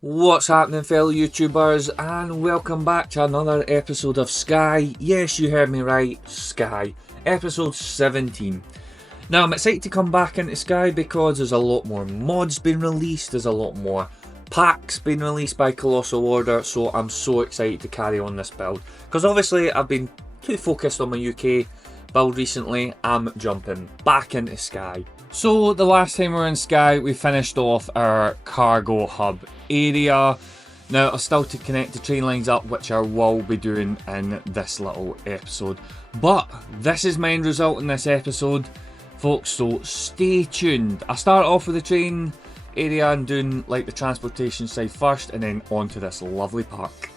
What's happening, fellow YouTubers, and welcome back to another episode of Skye. Yes, you heard me right, Skye. Episode 17. Now, I'm excited to come back into Skye because there's a lot more mods being released, there's a lot more packs being released by Colossal Order, so I'm so excited to carry on this build. Because obviously I've been too focused on my UK build recently, I'm jumping back into Skye. So the last time we were in Skye, we finished off our cargo hub area. Now I've still to connect the train lines up, which I will be doing in this little episode. But this is my end result in this episode, folks, so stay tuned. I start off with the train area and doing like the transportation side first, and then onto this lovely park.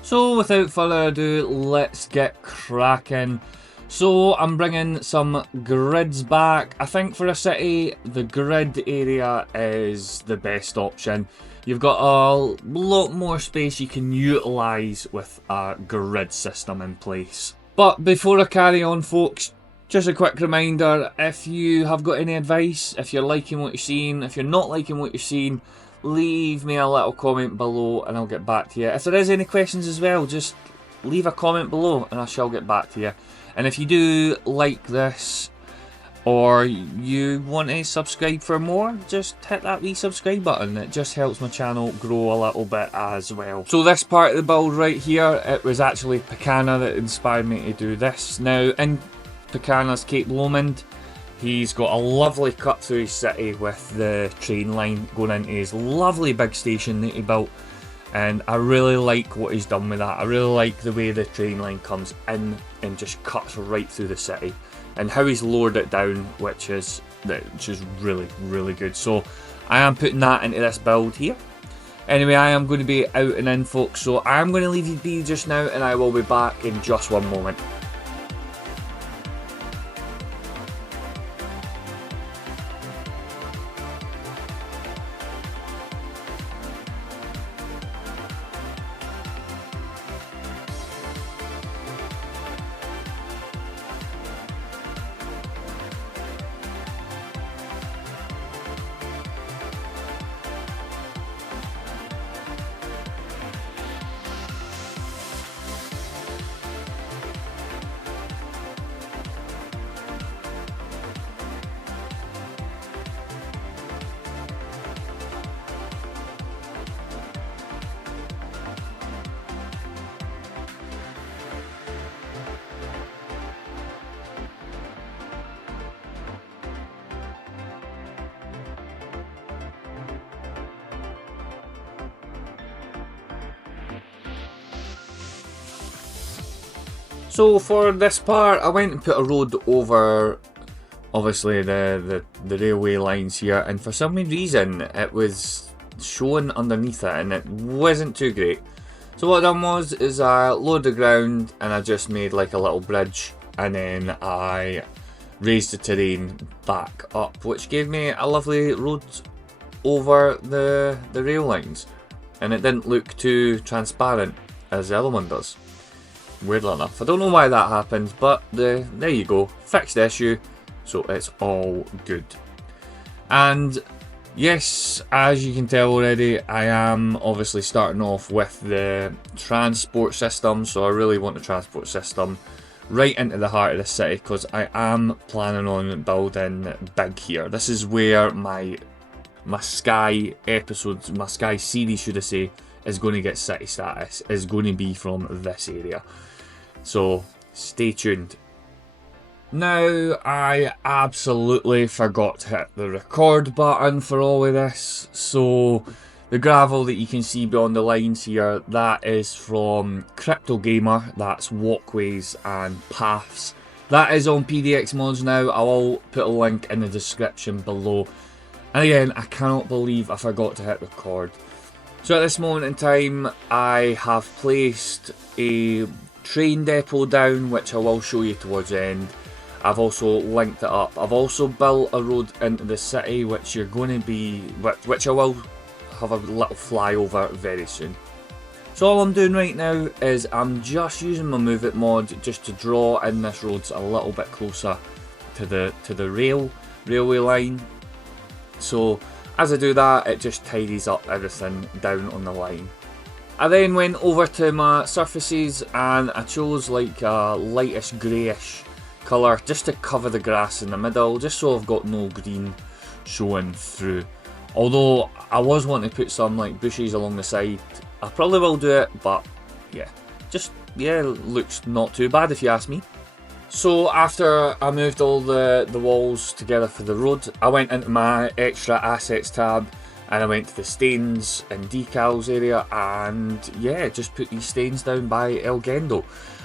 So without further ado, let's get cracking. So I'm bringing some grids back. I think for a city, the grid area is the best option. You've got a lot more space you can utilise with a grid system in place. But before I carry on, folks, just a quick reminder, if you have got any advice, if you're liking what you're seeing, if you're not liking what you're seeing, leave me a little comment below and I'll get back to you. If there is any questions as well, just leave a comment below and I shall get back to you. And if you do like this, or you want to subscribe for more, just hit that wee subscribe button. It just helps my channel grow a little bit as well. So this part of the build right here, it was actually Picana that inspired me to do this. Now in Picana's Cape Lomond, he's got a lovely cut through his city with the train line going into his lovely big station that he built. And I really like what he's done with that. I really like the way the train line comes in and just cuts right through the city, and how he's lowered it down, which is really, really good. So I am putting that into this build here. Anyway, I am going to be out and in, folks, so I am going to leave you be just now, and I will be back in just one moment. So for this part, I went and put a road over, obviously, the railway lines here, and for some reason it was showing underneath it and it wasn't too great. So what I done was I lowered the ground and I just made like a little bridge, and then I raised the terrain back up, which gave me a lovely road over the rail lines, and it didn't look too transparent as the other one does. Weirdly enough, I don't know why that happened, but there you go, fixed issue, so it's all good. And yes, as you can tell already, I am obviously starting off with the transport system, so I really want the transport system right into the heart of the city, because I am planning on building big here. This is where my Skye episodes, my Skye series should I say, is going to get city status, is going to be from this area. So stay tuned. Now, I absolutely forgot to hit the record button for all of this. So the gravel that you can see beyond the lines here, that is from CryptoGamer. That's walkways and paths. That is on PDX mods now. I will put a link in the description below. And again, I cannot believe I forgot to hit record. So at this moment in time, I have placed a train depot down, which I will show you towards the end. I've also linked it up. I've also built a road into the city, which you're going to be, which I will have a little flyover very soon. So all I'm doing right now is I'm just using my Move It mod just to draw in this road a little bit closer to the railway line. So As I do that, it just tidies up everything down on the line. I then went over to my surfaces and I chose like a lightish greyish colour just to cover the grass in the middle, just so I've got no green showing through. Although I was wanting to put some like bushes along the side. I probably will do it, but yeah, looks not too bad if you ask me. So after I moved all the walls together for the road, I went into my extra assets tab and I went to the stains and decals area, and yeah, just put these stains down by Elgendo.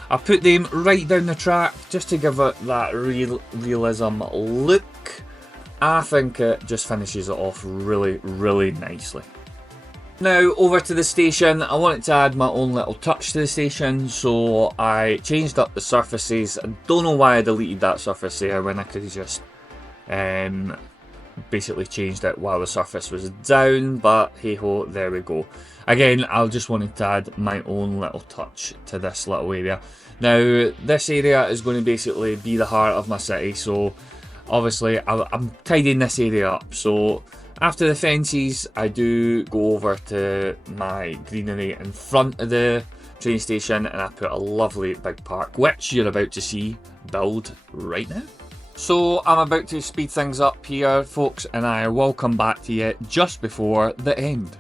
I put them right down the track just to give it that realism look. I think it just finishes it off really, really nicely. Now over to the station. I wanted to add my own little touch to the station, so I changed up the surfaces. I don't know why I deleted that surface there when I could have just basically changed it while the surface was down, but hey ho, there we go. Again, I just wanted to add my own little touch to this little area. Now this area is going to basically be the heart of my city, so obviously I'm tidying this area up. So after the fences, I do go over to my greenery in front of the train station and I put a lovely big park, which you're about to see build right now. So I'm about to speed things up here, folks, and I will come back to you just before the end.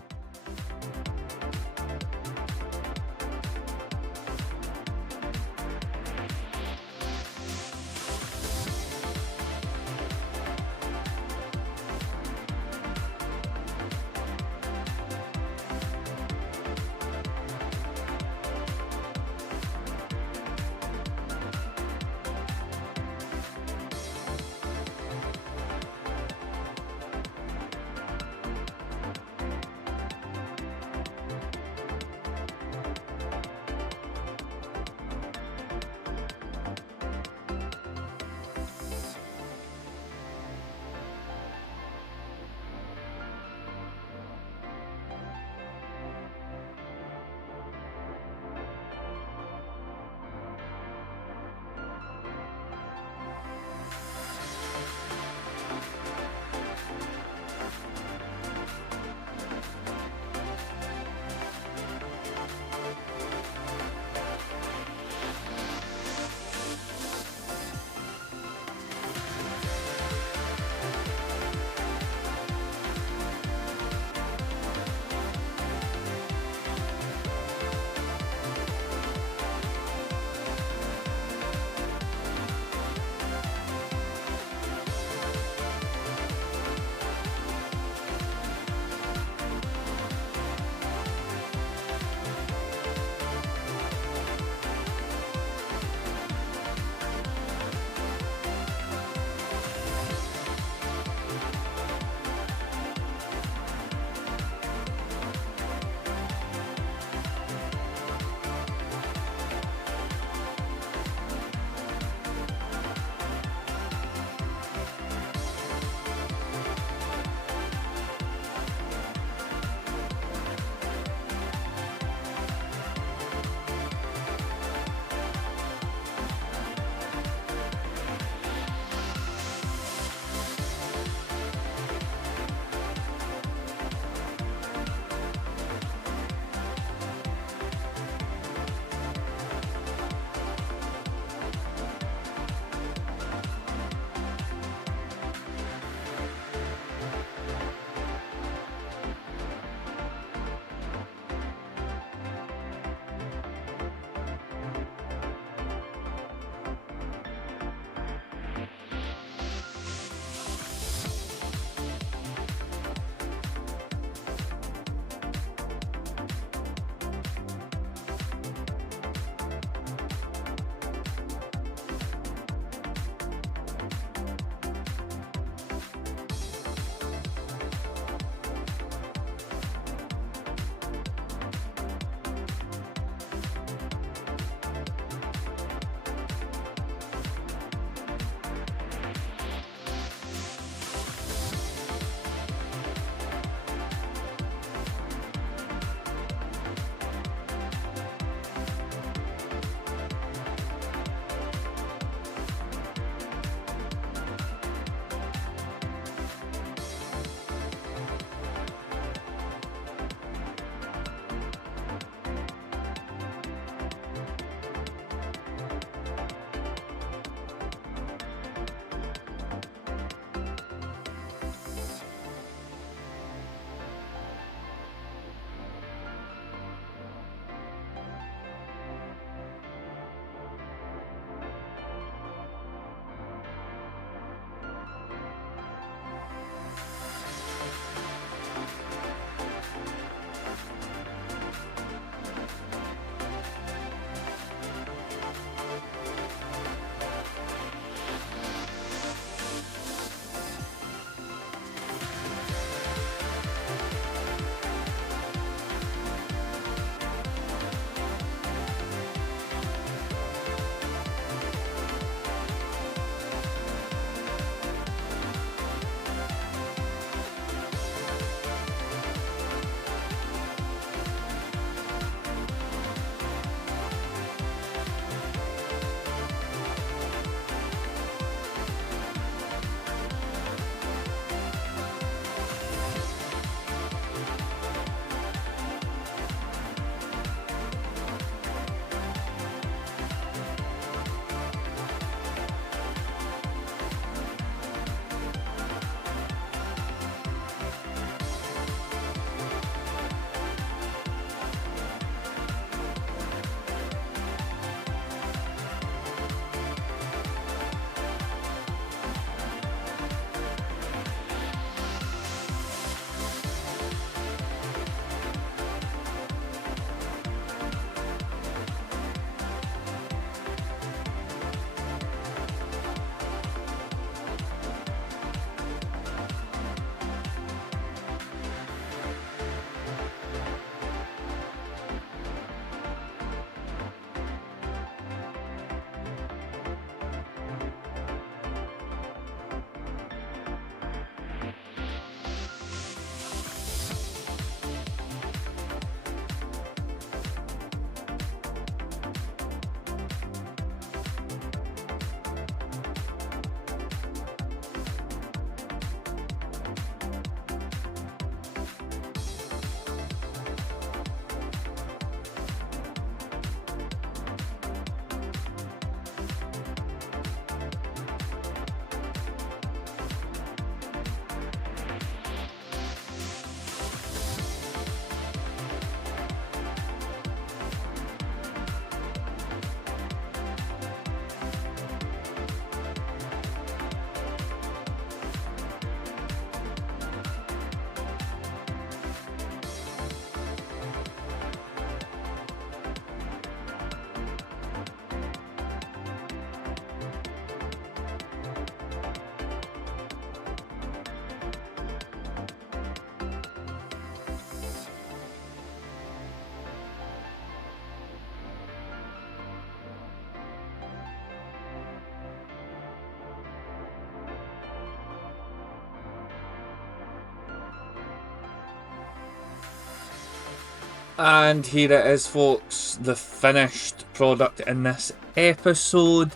And here it is, folks, the finished product in this episode.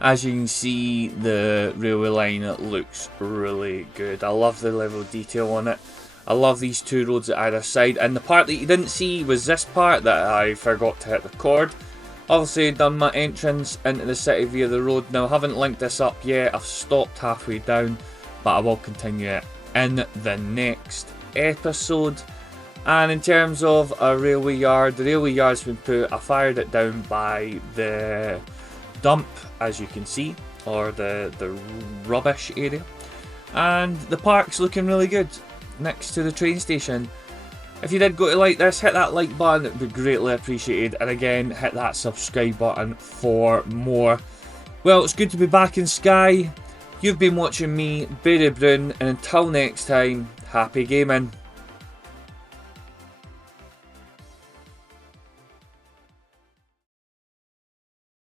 As you can see, the railway line, it looks really good. I love the level of detail on it. I love these two roads at either side. And the part that you didn't see was this part that I forgot to hit record. Obviously, I've done my entrance into the city via the road. Now, I haven't linked this up yet. I've stopped halfway down, but I will continue it in the next episode. And in terms of a railway yard, the railway yard's been put. I fired it down by the dump, as you can see, or the rubbish area. And the park's looking really good next to the train station. If you did go to like this, hit that like button, it would be greatly appreciated. And again, hit that subscribe button for more. Well, it's good to be back in Skye. You've been watching me, Barry Brown, and until next time, happy gaming.